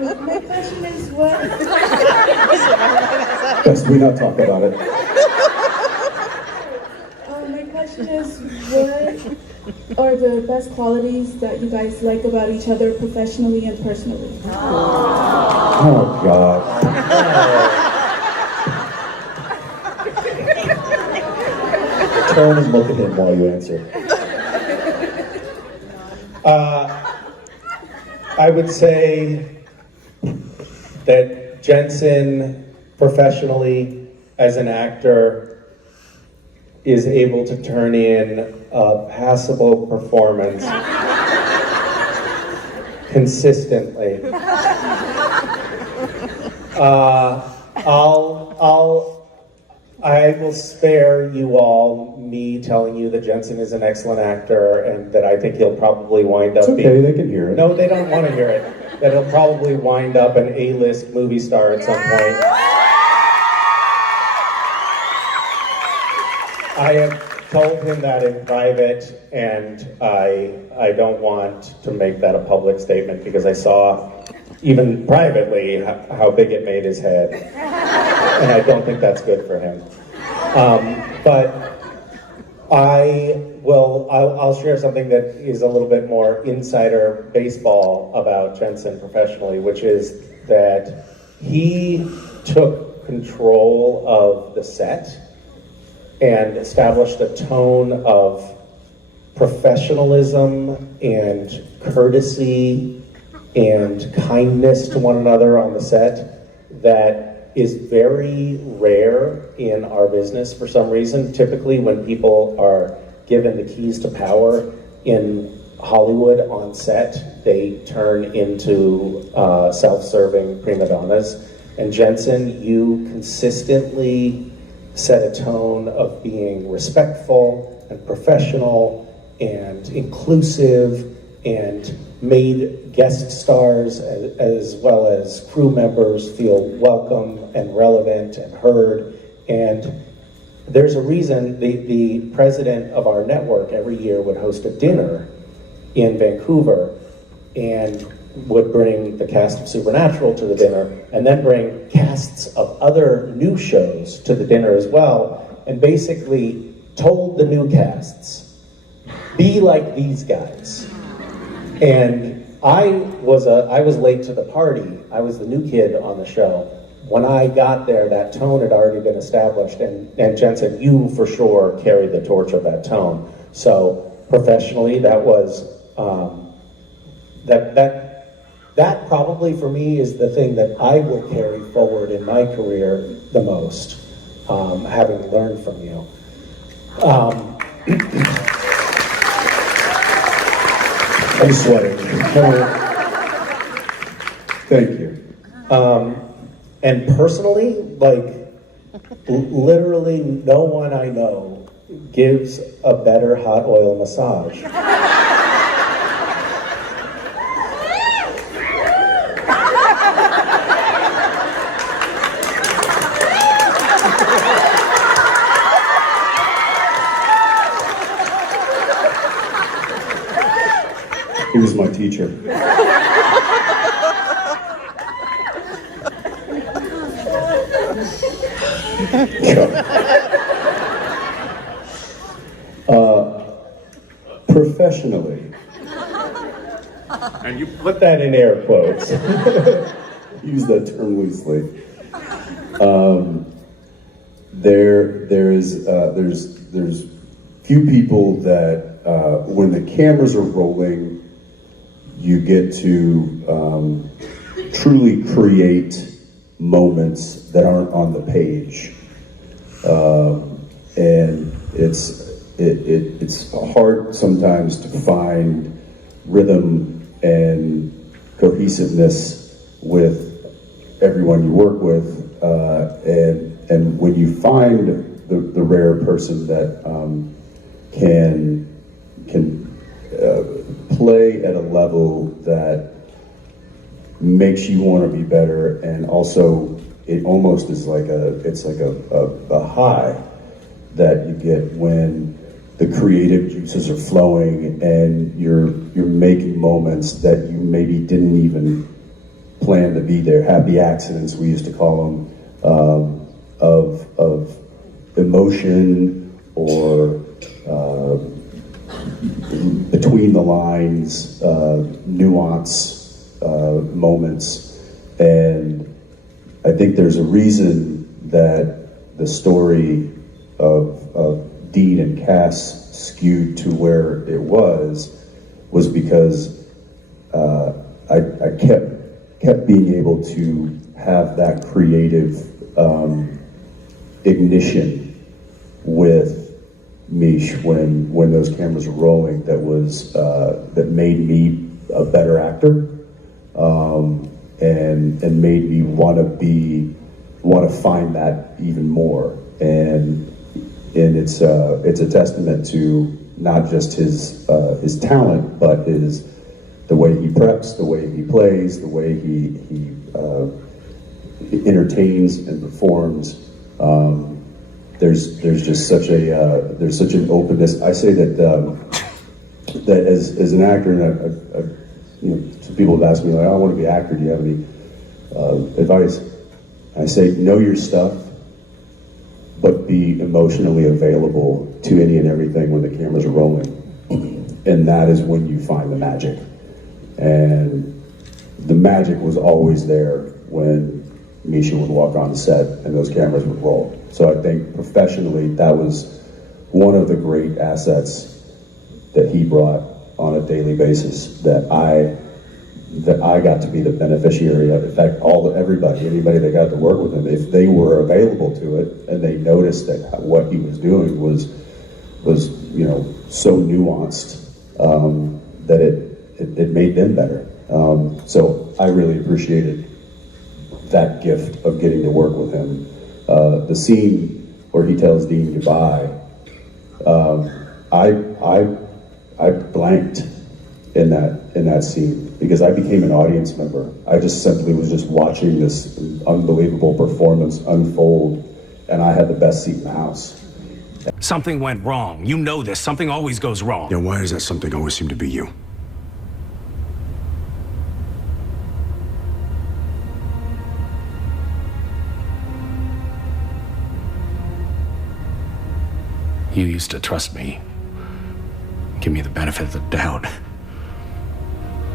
My question is what? Best we not talk about it. My question is what are the best qualities that you guys like about each other professionally and personally? Oh, God. Turn and look at him while you answer. I would say that Jensen, professionally as an actor, is able to turn in a passable performance consistently. I will spare you all me telling you that Jensen is an excellent actor and that I think he'll probably wind up It's okay, they can hear it. No, they don't want to hear it. That he'll probably wind up an A-list movie star at some point. I have told him that in private, and I don't want to make that a public statement because I saw, even privately, how big it made his head. And I don't think that's good for him. But I'll share something that is a little bit more insider baseball about Jensen professionally, which is that he took control of the set and established a tone of professionalism and courtesy and kindness to one another on the set that is very rare in our business for some reason. Typically, when people are given the keys to power in Hollywood on set, they turn into self-serving prima donnas. And Jensen, you consistently set a tone of being respectful and professional and inclusive and made guest stars as well as crew members feel welcome and relevant and heard. And there's a reason the president of our network every year would host a dinner in Vancouver and would bring the cast of Supernatural to the dinner and then bring casts of other new shows to the dinner as well, and basically told the new casts, be like these guys. And I was late to the party. I was the new kid on the show. When I got there, that tone had already been established, and Jensen, you for sure carried the torch of that tone. So professionally, that was that probably for me is the thing that I will carry forward in my career the most, having learned from you. I'm sweating. Thank you. And personally, like, literally no one I know gives a better hot oil massage. He was my teacher. Professionally. And you put that in air quotes. Use that term loosely. There's few people that when the cameras are rolling, you get to truly create moments that aren't on the page, and it's hard sometimes to find rhythm and cohesiveness with everyone you work with, and when you find the rare person that can play at a level that makes you want to be better, and also it almost is like a high that you get when the creative juices are flowing and you're making moments that you maybe didn't even planned to be there. Happy accidents, we used to call them, of emotion or between the lines, nuance moments. And I think there's a reason that the story of Dean and Cass skewed to where it was because I kept being able to have that creative ignition with Mish when those cameras were rolling. That made me a better actor, and made me want to find that even more. And it's a testament to not just his talent, but the way he preps, the way he plays, the way he entertains and performs. There's just such an openness. I say that as an actor, and some people have asked me, like, I want to be an actor. Do you have any advice? I say, know your stuff, but be emotionally available to any and everything when the cameras are rolling. And that is when you find the magic. And the magic was always there when Misha would walk on the set and those cameras would roll. So I think professionally, that was one of the great assets that he brought on a daily basis that I got to be the beneficiary of. In fact, anybody that got to work with him, if they were available to it and they noticed that what he was doing was so nuanced, that it made them better. So I really appreciated that gift of getting to work with him. The scene where he tells Dean goodbye, I blanked in that scene because I became an audience member. I just simply was just watching this unbelievable performance unfold, and I had the best seat in the house. Something went wrong. You know this. Something always goes wrong. Yeah, why does that something always seem to be you? You used to trust me. Give me the benefit of the doubt.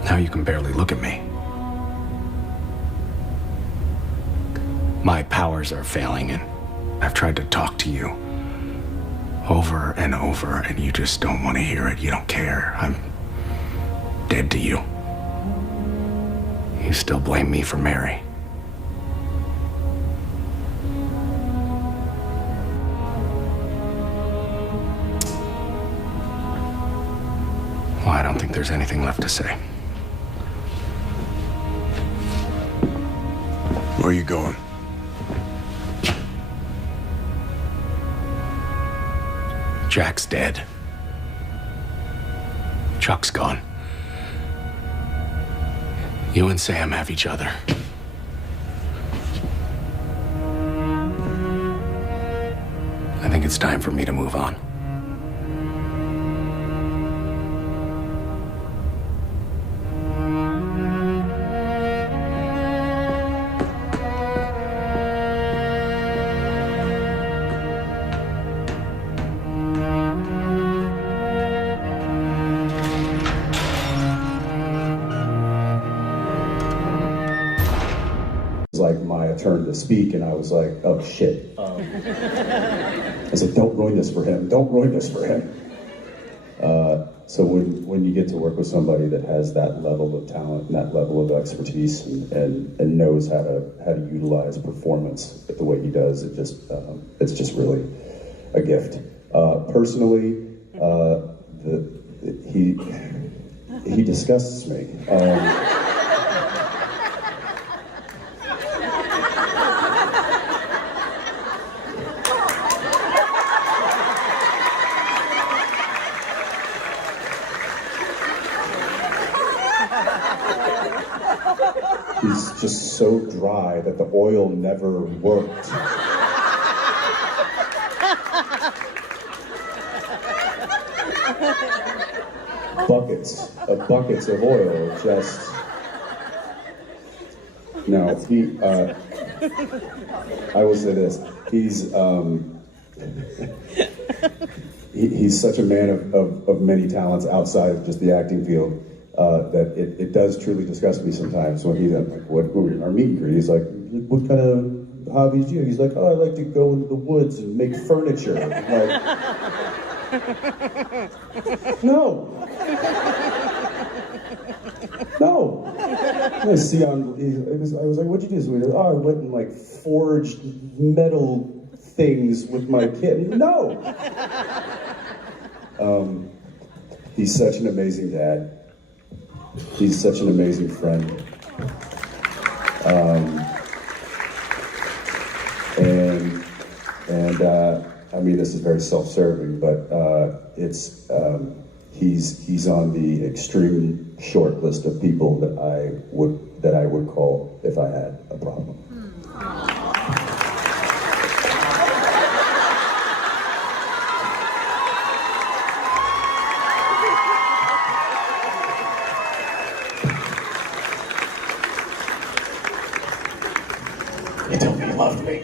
Now you can barely look at me. My powers are failing, and I've tried to talk to you over and over, and you just don't want to hear it. You don't care. I'm dead to you. You still blame me for Mary. Well, I don't think there's anything left to say. Where are you going? Jack's dead. Chuck's gone. You and Sam have each other. I think it's time for me to move on. Like my turn to speak, and I was like, oh shit. I was like, don't ruin this for him. Don't ruin this for him. So when you get to work with somebody that has that level of talent and that level of expertise and knows how to utilize performance the way he does, it's just really a gift. Personally, he disgusts me. He's just so dry that the oil never worked. Buckets of oil just No, I will say this. He's such a man of many talents outside of just the acting field that it does truly disgust me sometimes when he's like, our meet and greet, he's like, what kind of hobbies do you have? He's like, oh, I like to go into the woods and make furniture. I'm like, no. I see I was like, what'd you do? So we go, oh, I went and like forged metal things with my kid. No. He's such an amazing dad. He's such an amazing friend. I mean, this is very self-serving, but he's on the extreme short list of people that I would call if I had a problem. He told me he loved me.